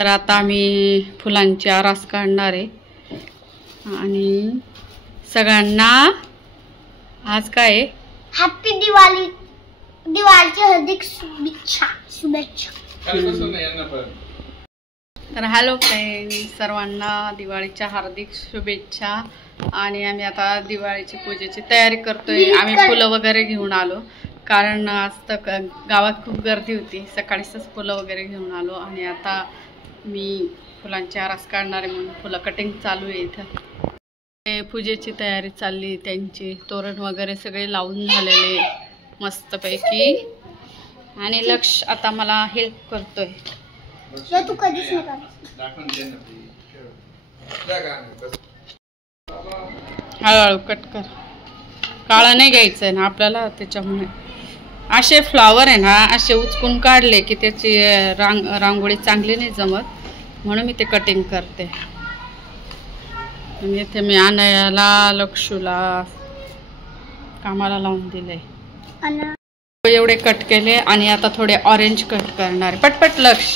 तर आता आम्ही फुलांची आरास काढणार आहे आणि सगळ्यांना आज काय आहे? हॅपी दिवाळी, दिवाळीची हार्दिक शुभेच्छा. तर हॅलो फ्रेंड, सर्वांना दिवाळीच्या हार्दिक शुभेच्छा. आणि आम्ही आता दिवाळीची पूजेची तयारी करतोय. आम्ही फुलं वगैरे घेऊन आलो कारण आज तर गावात खूप गर्दी होती. सकाळीच फुलं वगैरे घेऊन आलो आणि आता मी फुलांची आरास काढणार आहे म्हणून फुलं कटिंग चालू आहे. इथं पूजेची तयारी चालली, त्यांची तोरण वगैरे सगळे लावून झालेले मस्तपैकी. आणि लक्ष आता मला हेल्प करतोय. तू कधीच हळूहळू कट कर, काळा नाही घ्यायचं आहे ना आपल्याला, त्याच्यामुळे असे फ्लावर आहे ना असे उचकून काढले की त्याची रांगोळी चांगली नाही जमत, म्हणून मी ते कटिंग करते. आणि इथे मी अनयाला लक्षूला कामाला लावून दिले. एवढे कट केले आणि आता थोडे ऑरेंज कट करणार. पटपट लक्ष,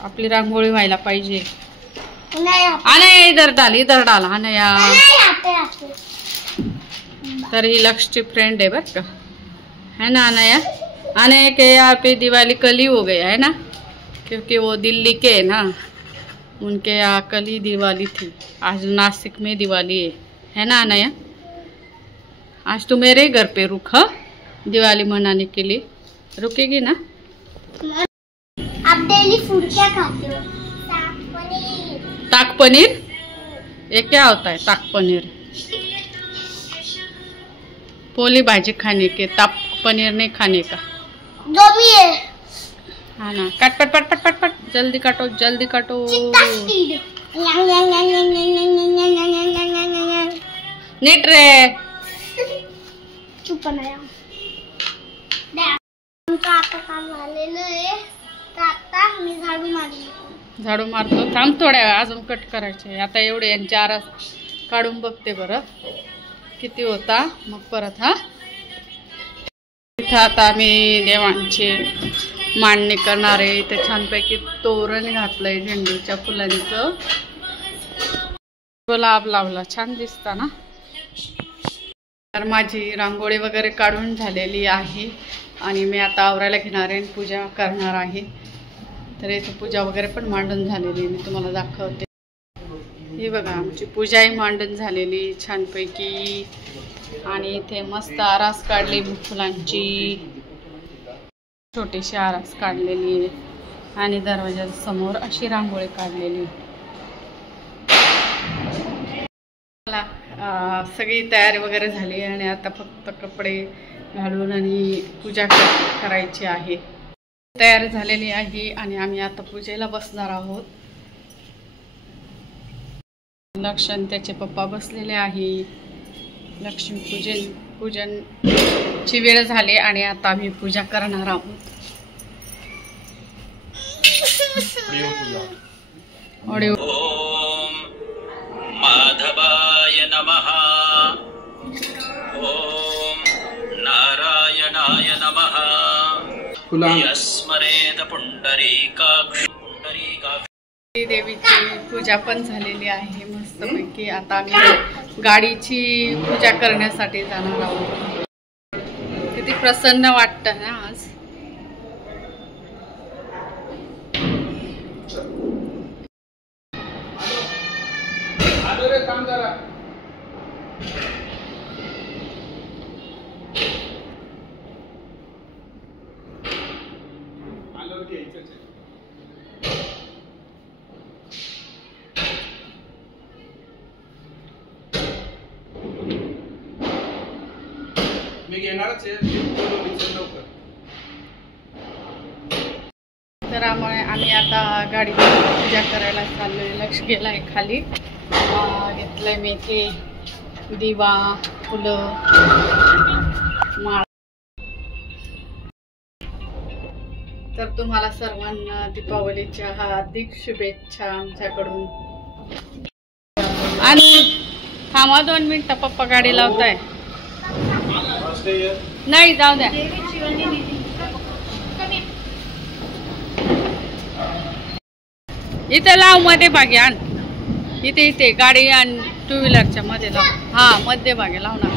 आपली रांगोळी व्हायला पाहिजे. अनया इधर डाल अनया. तर ही लक्षची फ्रेंड आहे बरं का, है ना अनया? अनया के यहाँ पे दिवाली कल ही हो गया है ना, क्योंकि वो दिल्ली के है ना, उनके यहाँ कल ही दिवाली थी. आज नासिक में दिवाली है ना अनया? आज तू मेरे घर पे रुक, हाँ, दिवाली मनाने के लिए रुकेगी ना? आप डेली फूड क्या खाते हो? ताक पनीर. ये क्या होता है ताक पनीर? पोली भाजी खाने के, ताक पनीर नहीं खाने का. जो भी है. हाँ ना, कट पट पट पट पट पट, जल्दी काटो जल्दी काटो. नीट रे. चुप नाही. आता काम झालेलं आहे, तर आता मी झाडू मारतो. थांब थोड्या वेळ, अजून कट करायचे. आता एवढे यांचे आरास काढून बघते बरं किती होता, मग परत. हा, इथं आता आम्ही देवांची मांडणी करणार आहे. इथे छानपैकी तोरण घातलंय झेंडूच्या फुलांचं, गुलाब लावला, छान दिसतं ना. तर माझी रांगोळी वगैरे काढून झालेली आहे आणि मी आता आवरायला घेणार आहे, पूजा करणार आहे. तर इथे पूजा वगैरे पण मांडून झालेली, मी तुम्हाला दाखवते. ही बघा आमची पूजाही मांडून झालेली छानपैकी. आणि इथे मस्त आरास काढली फुलांची, छोटीशी आरास काढलेली आहे आणि दरवाजाच्या समोर अशी रांगोळी काढलेली. सगळी तयारी वगैरे झाली आणि आता फक्त कपडे घालून आणि पूजा करायची आहे. तयारी झालेली आहे आणि आम्ही आता पूजेला बसणार आहोत. लक्ष्मण त्याचे पप्पा बसलेले आहे. लक्ष्मी पूजनची वेळ झाली आणि आता आम्ही पूजा करणार आहोत. ओम माधवाय नमः. ओम नारायणाय नमः. यस्मरेद पुंडरीकाक्ष. देवीची पूजा पण झालेली आहे मस्तपैकी. आता आम्ही गाडीची पूजा करण्यासाठी जाणार आहोत. किती प्रसन्न वाटतं ना आज. तर आम्ही आता गाडीची पूजा करायला चाललोय. लक्ष गेलाय खाली. घेतलंय मी ते दिवा, फुलं, माळ. तर तुम्हाला सर्वांना दीपावलीच्या हार्दिक शुभेच्छा आमच्याकडून. आणि थांबा 2 मिनिटं, पप्पा गाडी लावताय. नाही जाऊ द्या. इथे लाव मध्ये भागी आण. इथे इथे गाडी आणि 2 व्हीलरच्या मध्ये लाव. हा मध्ये भागी लाव ना.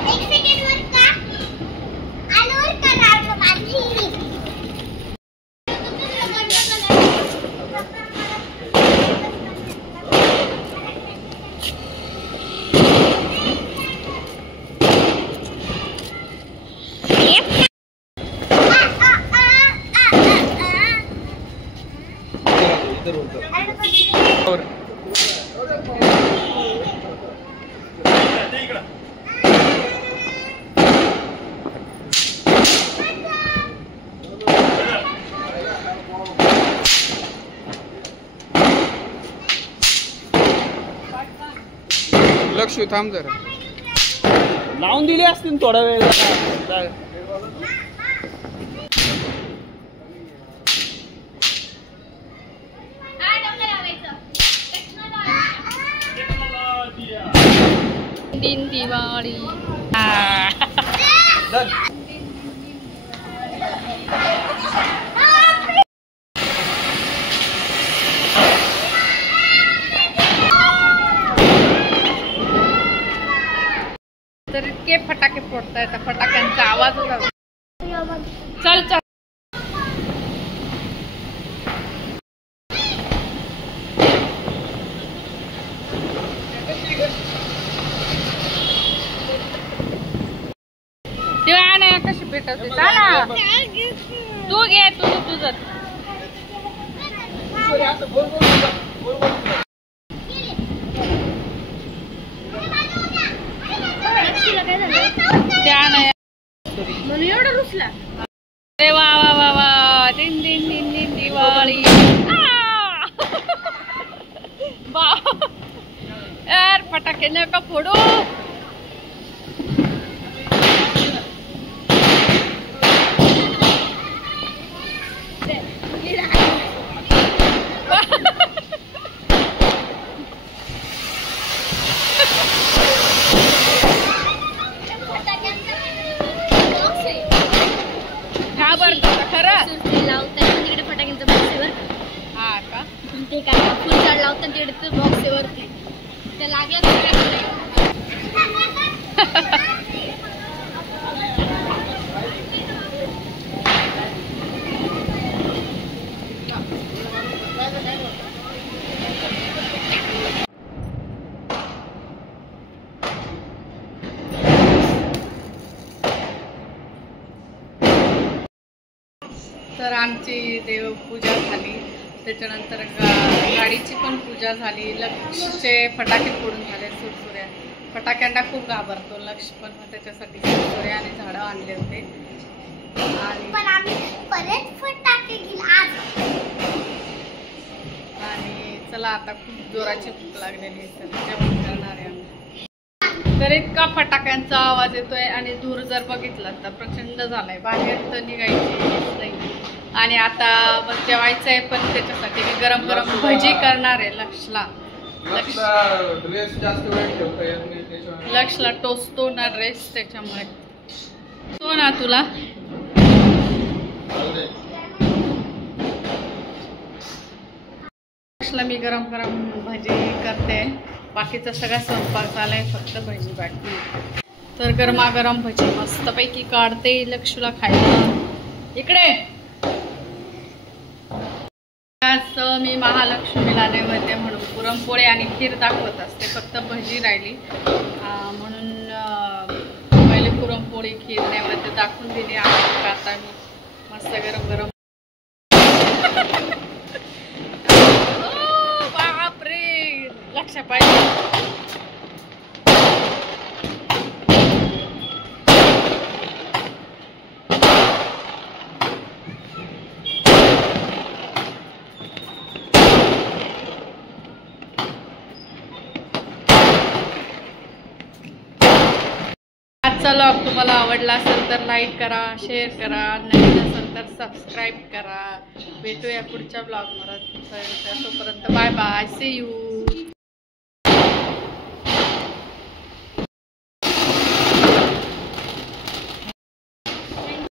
लक्ष थांब जरा. लावून दिली असतील थोडा वेळ. दिन दिवाळी. तर इतके फटाके फोडतायत. फटाक्यांचा आवाज होता. चल चल. तेव्हा नाही कशी पेटवते. चला तू घे. तुझं त्या नाही एवढं रुसला. अरे वा वा वा वा. दिन दिन दिन दिन दिवाळी. यार फटाके नका फोडू. ते काय फुल झाड लावतात तिकडे बॉक्स वरती ते लागलं तर आमची देवपूजा झाली. त्याच्यानंतर गाडीची पण पूजा झाली. लक्षचे फटाके फोडून झाले. सुरसुऱ्या फटाक्यांना खूप घाबरतो लक्ष पण. त्याच्यासाठी सुरसुऱ्या आणि झाडं आणले होते. आणि चला आता खूप जोराची भूक लागलेली आहे तर जेवण करणार आहे आम्ही. तर इतका फटाक्यांचा आवाज येतोय आणि धूर जर बघितला तर प्रचंड झालाय. बाहेर तर निघायची नाही. आणि आता मग जेवायचं आहे पण त्याच्यासाठी मी गरम गरम भजी करणार आहे. लक्षला टोचतो ना ड्रेस त्याच्यामुळे. तो ना तुला लक्षला मी गरम गरम भजी करते. बाकीचा सगळा स्वयंपाक झालाय फक्त भजी बाकी. तर गरमागरम भजी मस्तपैकी काढते लक्षला खायला. इकडे मी महालक्ष्मीला नैवेद्य म्हणून पुरणपोळी आणि खीर दाखवत असते. फक्त भजी राहिली म्हणून पहिले पुरणपोळी खीर नैवेद्य दाखवून दिली. आणि आता मी मस्त गरम गरम. बापरे लक्ष पाहिजे. आजचा व्लॉग तुम्हाला आवडला असेल तर लाईक करा, शेअर करा, नवीन असेल तर सबस्क्राईब करा. भेटूया पुढच्या ब्लॉगमध्ये. तोपर्यंत बाय बाय. C you.